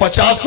50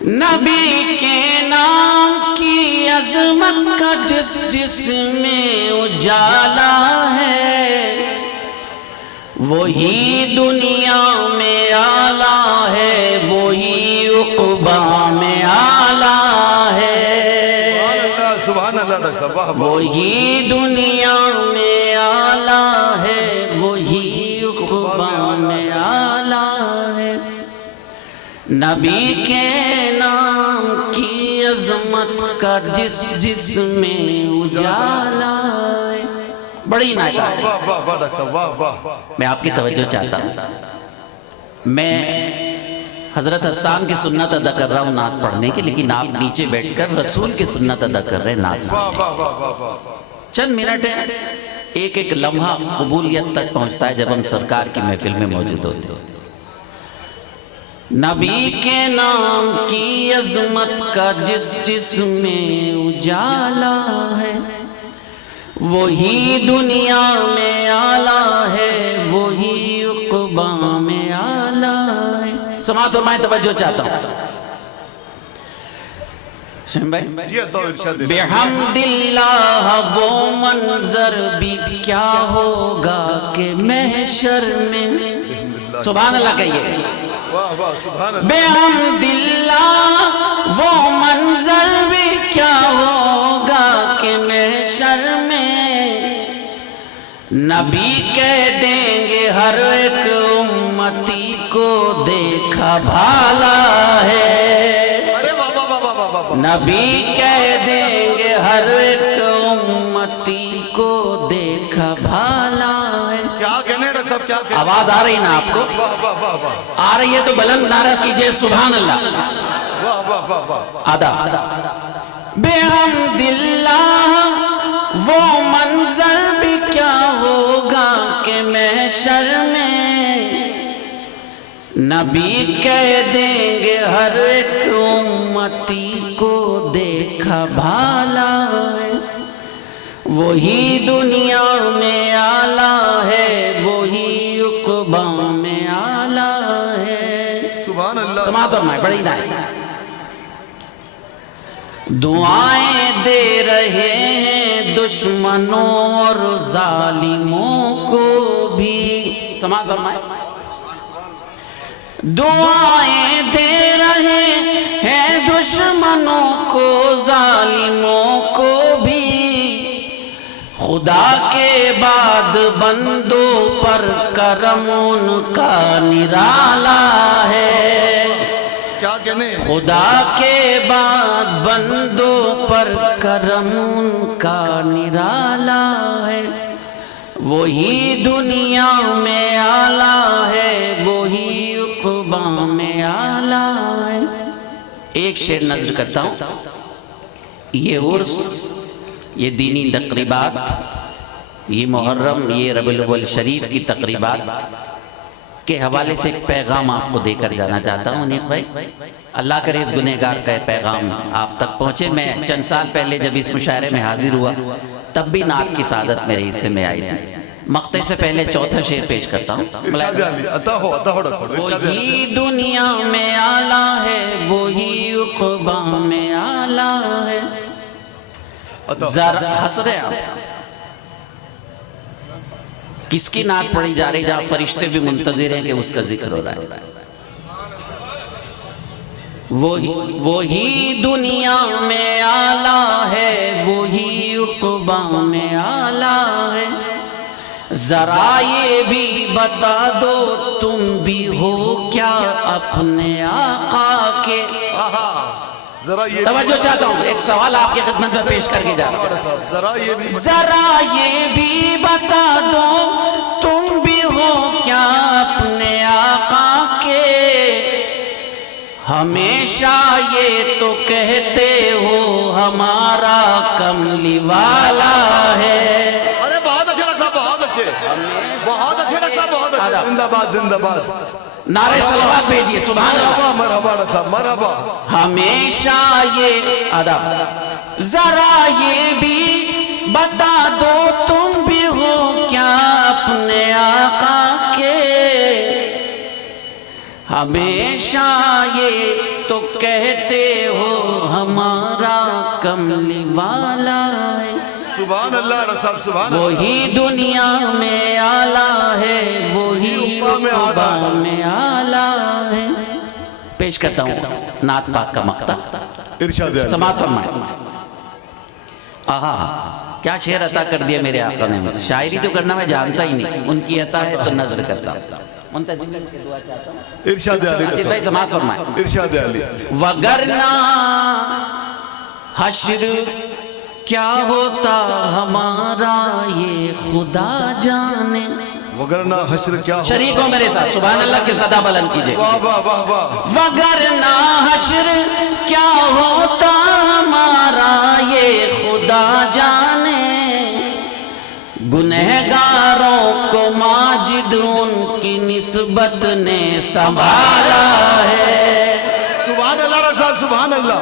نبی کے نام کی عظمت کا جس جس میں اجالا ہے وہی دنیا میں آلہ ہے وہی عقبہ میں آلہ ہے سبحان اللہ وہی دنیا میں آلہ ہے وہی عقبہ میں آلہ ہے نبی کے نام کی عظمت کا جس جس میں اجالا ہے بڑی نعت ہے میں آپ کی توجہ چاہتا ہوں میں حضرت حسان کی سنت ادا کر رہا ہوں نعت پڑھنے کی لیکن آپ نیچے بیٹھ کر رسول کی سنت ادا کر رہے ہیں نعت چند منٹ ہے ایک ایک لمحہ قبولیت تک پہنچتا ہے جب ہم سرکار کی محفل میں موجود ہوتے ہیں نبی کے نام کی عظمت کا جس جس میں اجالا ہے وہی دنیا میں آلہ ہے وہی عقبہ میں آلہ ہے سماعت فرمائیں توجہ چاہتا ہوں بحمد اللہ وہ منظر بھی کیا ہوگا کہ محشر میں سبحان اللہ کہیے بحمد اللہ وہ منظر بھی کیا ہوگا کہ محشر میں نبی کہہ دیں گے ہر ایک امتی کو دیکھا بھالا ہے نبی کہہ دیں گے ہر ایک امتی کو دیکھا بھالا ہے کیا کہنے ڈاکٹر صاحب کیا کہنے آواز آ رہی نا آپ کو آ رہی ہے تو بلند نعرہ کیجئے سبحان اللہ آدھا بحمد اللہ وہ منظر بھی کیا ہوگا کہ محشر میں نبی کہہ دیں گے ہر ایک امتی کو دیکھا بھالا ہے وہی دنیا میں آلہ ہے وہی عقبہ میں آلہ ہے سبحان اللہ سماعت فرمائیں بڑی نعت دعائیں دے رہے ہیں دشمنوں اور ظالموں کو بھی سماعت فرمائیں دعائیں دے رہے ہیں دشمنوں کو ظالموں کو بھی خدا کے بعد بندوں پر کرم ان کا نرالا ہے کیا کہنے خدا کے بعد بندوں پر کرم ان کا نرالا ہے وہی دنیا میں آلہ ہے وہی عقبہ میں آلہ ہے ایک شعر نظر کرتا ہوں یہ عرس یہ دینی تقریبات یہ محرم یہ ربیع الاول شریف کی تقریبات کے حوالے سے ایک پیغام آپ کو دے کر جانا چاہتا ہوں نیک بھائی اللہ کرے اس گنہگار کا پیغام آپ تک پہنچے میں چند سال پہلے جب اس مشاعرے میں حاضر ہوا تب بھی نعت کی سعادت میرے حصے میں آئی تھی مقطع سے پہلے چوتھا شعر پیش کرتا ہوں وہی دنیا میں آلہ ہے وہی عقبہ میں آلہ ہے ذرا ہنس رہے آپ کس کی نعت پڑھی جا رہی جہاں فرشتے بھی منتظر ہیں کہ اس کا ذکر ہو رہا ہے وہی دنیا میں آلہ ہے وہی عقبہ میں آلہ ہے ذرا یہ بھی بتا دو تم بھی ہو کیا اپنے آقا کے توجہ چاہتا ہوں ایک سوال آپ کی خدمت میں پیش کر کے جا رہا ہوں ذرا یہ بھی بتا دو تم بھی ہو کیا اپنے آقا کے ہمیشہ یہ تو کہتے ہو ہمارا کملی والا ہے بہت اچھے ڈاکٹر صاحب بہت اچھے زندہ باد زندہ باد نعرہ صلوات بھیجئے سبحان اللہ مرحبا ڈاکٹر صاحب مرحبا ہمیشہ یہ آداب ذرا یہ بھی بتا دو تم بھی ہو کیا اپنے آقا کے ہمیشہ یہ تو کہتے ہو ہمارا کملی والا ہے، سبحان اللہ ڈاکٹر صاحب سبحان اللہ. وہی دنیا میں اعلیٰ ہے، وہی عقبیٰ میں اعلیٰ ہے. پیش کرتا ہوں نعت پاک کا مقطع، ارشاد عالی. سماعت فرمائیں. آہا کیا شعر عطا کر دیا میرے آقا نے مجھے. شاعری تو کرنا میں جانتا ہی نہیں، ان کی عطا ہے تو نظر کرتا ہوں. منتظم کر کے دعا چاہتا ہوں. ارشاد عالی. آصف بھائی سماعت فرمائیں. ارشاد عالی. وگرنہ حشر کیا ہوتا ہمارا یہ خدا جانے. وگرنہ حشر کیا ہو. شریک ہو میرے ساتھ، سبحان اللہ کی صدا بلند کیجئے. واہ واہ واہ واہ. وگرنہ حشر کیا ہوتا ہمارا یہ خدا جانے، گنہگاروں کو ماجد ان کی نسبت نے سنبھالا ہے. سبحان اللہ ڈاکٹر صاحب سبحان اللہ.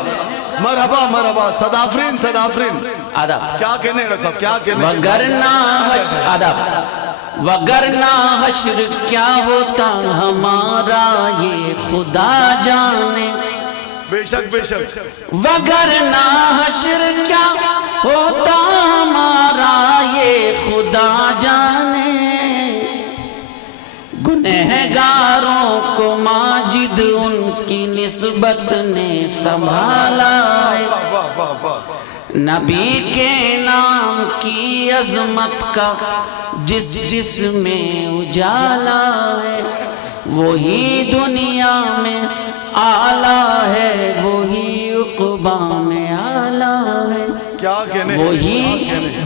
مرحبا مرحبا. صدافرین صدافرین. آداب. کیا کہنے ڈاکٹر صاحب کیا کہنے. وگرنہ حشر، آداب. وگرنہ حشر کیا ہوتا ہمارا یہ خدا جانے، بے شک بے شک. وگرنہ حشر کیا ہوتا ہمارا یہ خدا جانے، گنہگاروں کو ماجد ان کی نسبت نے سنبھالا ہے. واہ واہ واہ. نبی کے نام کی عظمت کا جس جس میں اجالا ہے، وہی دنیا میں اعلیٰ ہے، وہی عقبیٰ میں اعلیٰ ہے. کیا کہنے. وہی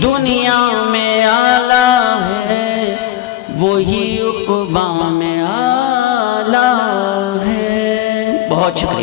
دنیا میں اعلیٰ ہے، وہی عقبیٰ میں اعلیٰ ہے. بہت شکریہ.